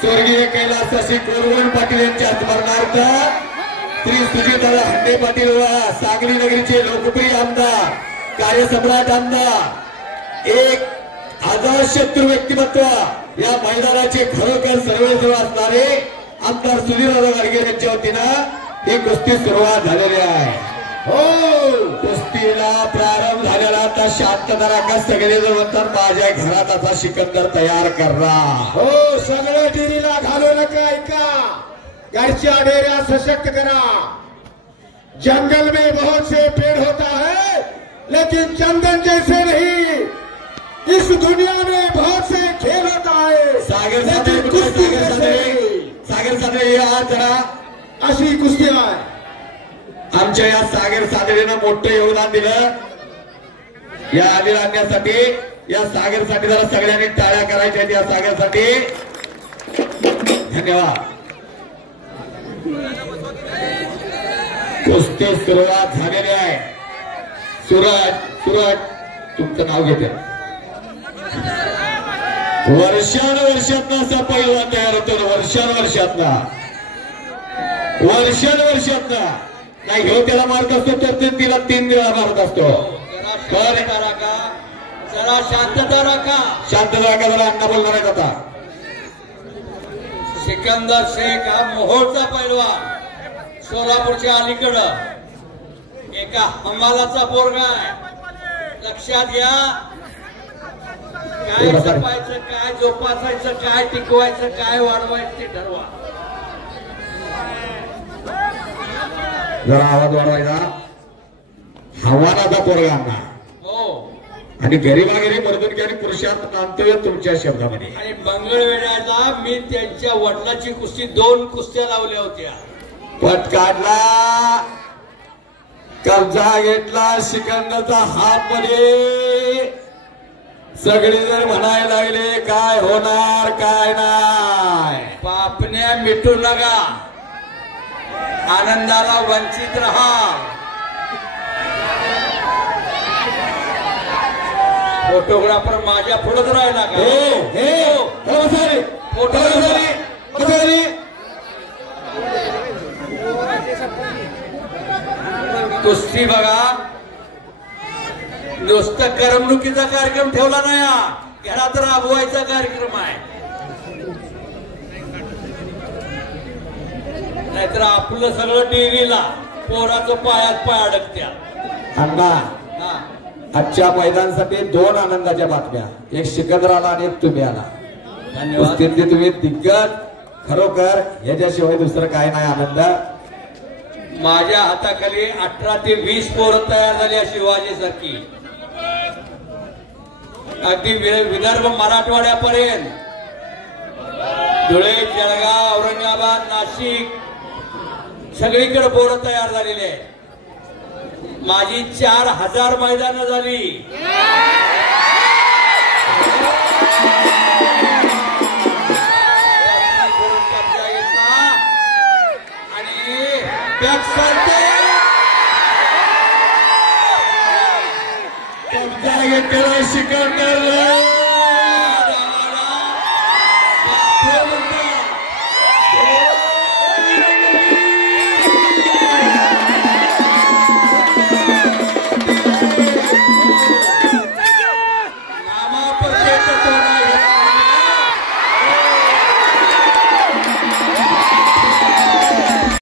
स्वर्गीय कैलासवासी कोरवण पाटील यांच्या स्मरणार्थ श्री सुजितदादा हंडे पाटील व सांगली नगरीचे लोकप्रिय आमदार कार्यसम्राट आमदार एक अजातशत्रू व्यक्तिमत्व या मैदानाचे खरोखर सर्वेसर्व असणारे आमदार सुधीरदादा गाडगे यांच्या वतीनं ही कुस्ती सुरुवात झालेली आहे। हो कुस्तीला प्रारंभ झालेला आता शांतता राखा सगळेजण म्हणतात माझ्या घरात आता सिकंदर तयार करा। हो सगळं डेरीला घालू नका ऐका घरच्या डेऱ्या सशक्त करा। जंगल में बहुत से पेड़ होता है लेकिन चंदन जैसे नहीं। इस दुनिया में बहुत से खेल होता है सागर सादरे या जरा अशी कुस्ती आहे। आमच्या या सागर सादरेनं मोठं योगदान दिलं या आदिला आणण्यासाठी। या सागरसाठी जरा सगळ्यांनी टाळ्या करायच्या या सागरसाठी धन्यवाद। कुस्ती सुरुवात झालेली आहे। सूरज तुमचं नाव घेते। वर्षानुवर्षातनं असा पैलवान तयार होतो वर्षानुवर्षातनं नाही घेऊ त्याला मारत असतो तर तिला 3 वेळा मारत असतो। जरा शांतता राखा जरा अण्णा बोलणार आहेत आता। सिकंदर शेख हा मोहोळचा पैलवान सोलापूरच्या अलीकडं एका हमालाचा पोरगा आहे। लक्षात घ्या काय जपायचं काय जोपासायचं काय टिकवायचं काय वाढवायचं ते ठरवा। जरा आवाज वाढवायचा हवानाचा पोरगा अण्णा। हो आणि गरीबागिरी मर्दनगी आणि पुरुषार्थ नांदतोय तुमच्या शब्दामध्ये। आणि मंगळवेढ्याला मी त्यांच्या वडिलाची कुस्ती 2 कुस्त्या लावल्या होत्या। पट काढला कब्जा घेतला सिकंदरचा हात मध्ये। सगळे जर म्हणायला लागले काय होणार काय नाही। पापण्या मिटू नका आनंदाला वंचित रहा। फोटोग्राफर माझ्या पुढेच राहिला का? कुस्ती बघा नुसतं करमणुकीचा कार्यक्रम ठेवला नाही घरात राबवायचा कार्यक्रम आहे। नाहीतर आपलं सगळं टीव्हीला पोराचं पायात पाय अडकत्या। अण्णा आजच्या मैदानासाठी 2 आनंदाच्या बातम्या एक सिकंदर आला आणि एक तुम्ही आला। धन्यवाद तुम्ही दिग्गज खरोखर याच्याशिवाय दुसरं काय नाही आनंद। माझ्या हाताखाली 18 ते 20 पोरं तयार झाली शिवाजी सारखी अगदी विदर्भ मराठवाड्यापर्यंत धुळे जळगाव औरंगाबाद नाशिक सगळीकडे पोरं तयार झालेले आहे। माझी 4000 मैदानं झाली। आणि कब्जा घेतलेला सिकंदर